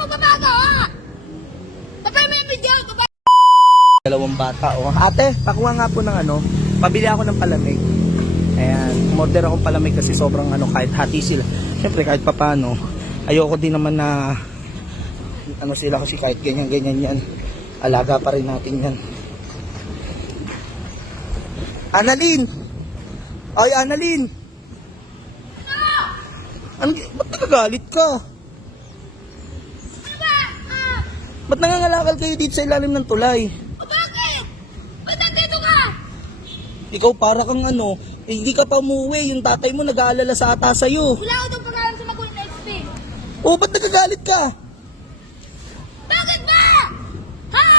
magbabago, ha? Babay mo yung video, babay. Dalawang bata, oh. Ate, pakuha nga po ng ano, pabili ako ng palamig. Ayan, umorder akong palamig kasi sobrang ano, kahit hati sila. Siyempre, kahit papano, ayoko din naman na, ano sila kasi kahit ganyan-ganyan yan, alaga pa rin natin yan. Annalyn! Ay, Annalyn! Ano, ba't nagagalit ka? Diba? Ah, Ba't nangangalakal kayo dito sa ilalim ng tulay? o bakit? Ba't nandito ka? Ikaw para kang ano, eh, hindi ka pa umuwi, yung tatay mo nag-aalala sa ata sa'yo. Wala ako daw pag-alam sa magulit na XP. Oh, ba't nagagalit ka? Bakit ba? Ha?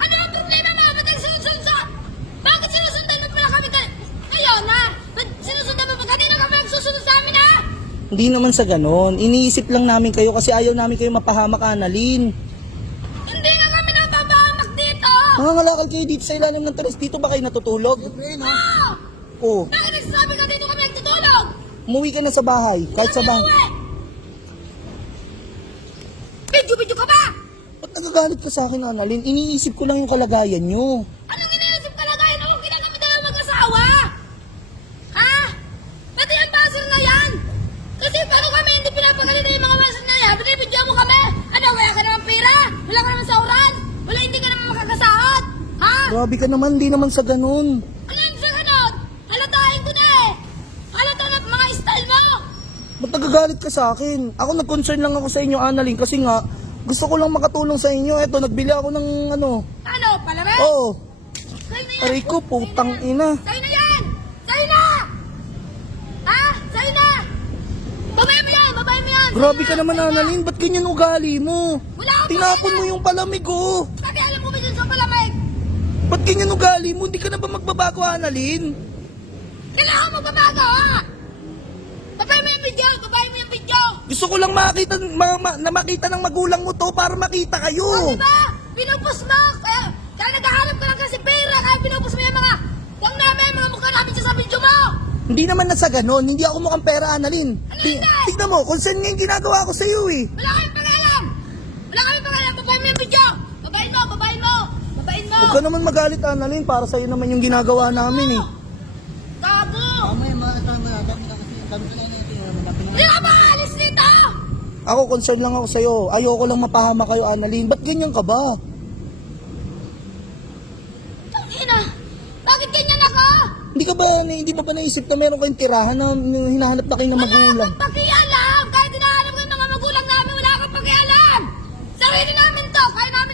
Ano ang problema mga ba't nagsusunod sa... Bakit sinusundan mo pala kami ka... Ayun na! Ba't sinusundan mo pa? Kanina ka pa nagsusunod sa amin ha? Hindi naman sa ganon. Iniisip lang namin kayo kasi ayaw namin kayo mapahamak, Annalyn. Nangangalakal kayo dito sa ilalim ng teres. Dito ba kayo natutulog? Oh! Oh, Bakit nagsasabi ka dito kami nagtutulog? umuwi ka na sa bahay. Kahit sa bahay. Video-video ka ba? Ba't nagagalit ka sa akin, Annalyn? Iniisip ko lang yung kalagayan nyo. Anong iniisip ka lagayin ako? Kailan kami tayo mag-asawa? Ha? Pati ang buzzer na yan? Kasi paano kami hindi pinapagalit na yung mga buzzer na yan? Binibidyo mo kami? Ano, wala ka naman pera? Wala ka naman sauran? Wala, hindi ka naman makakasahod? Ha? Grabe ka naman, hindi naman sa. Ano yung sa ganun? Halatahin ko na eh! Halata na mga style mo! Ba't nagagalit ka sa akin? Ako nag-concern lang ako sa inyo, Annalyn, kasi nga, gusto ko lang makatulong sa inyo. Eto, nagbili ako ng ano. Ano, palare? Oo. Sa'yo na yan! Aray ko, putang ina. Sa'yo na yan! Sa'yo na! Ha? Sa'yo na! Babay mo yan! Babay mo yan! Grabe ka naman, Annalyn. Ba't ganyan ugali mo? Wala akong Tinapon mo yung palamig, oh. Pati alam mo ba dun sa palamig? Ba't ganyan ugali mo? Hindi ka na ba magbabago, Annalyn? Kailangan mo babago, ha? Babay mo yung video! Babay mo yung video! Gusto ko lang makita, ma, ma, na makita ng magulang mo to para makita kayo. Diba? Pinupos mo! Kaya, kaya naghahanap ka lang kasi pera! Kaya pinupos mo yung mga... Huwag namin, mga mukha namin sa video mo! Hindi naman na sa ganon. Hindi ako mukhang pera, Annalyn. Ano Ti- yun? Tignan mo, kung saan nga yung ginagawa ko sa iyo, eh. Wala kayong pakialam! Wala kayong pakialam! Babay mo yung video! Babayin mo! Babayin mo! Babayin mo! Huwag ka naman magalit, Annalyn, para sa'yo naman yung ginagawa namin, eh. Gago! Hindi ka makaalis dito! Ako, concern lang ako sa'yo. Ayoko lang mapahama kayo, Annalyn. Ba't ganyan ka ba? Tangina! Bakit ganyan ako? Hindi ka ba, hindi mo ba naisip na meron kayong tirahan na hinahanap na kayo ng Wala magulang? kang pakialam! Kahit hinahanap ko yung mga magulang namin, wala kang pakialam! Sarili namin to! Kaya namin!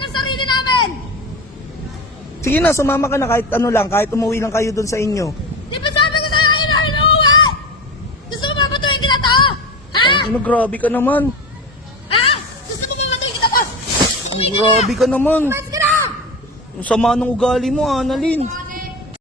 Sige na, sumama ka na kahit ano lang, kahit umuwi lang kayo doon sa inyo. Di ba sabi ko sa'yo kayo na inuuwi? Gusto mo papatuhin kita to? Ha? Ano, grabe ka naman. Ha? Gusto mo papatuhin kita to? Ang grabe ka naman. Pwes ka na! Ang sama ng ugali mo, Annalyn.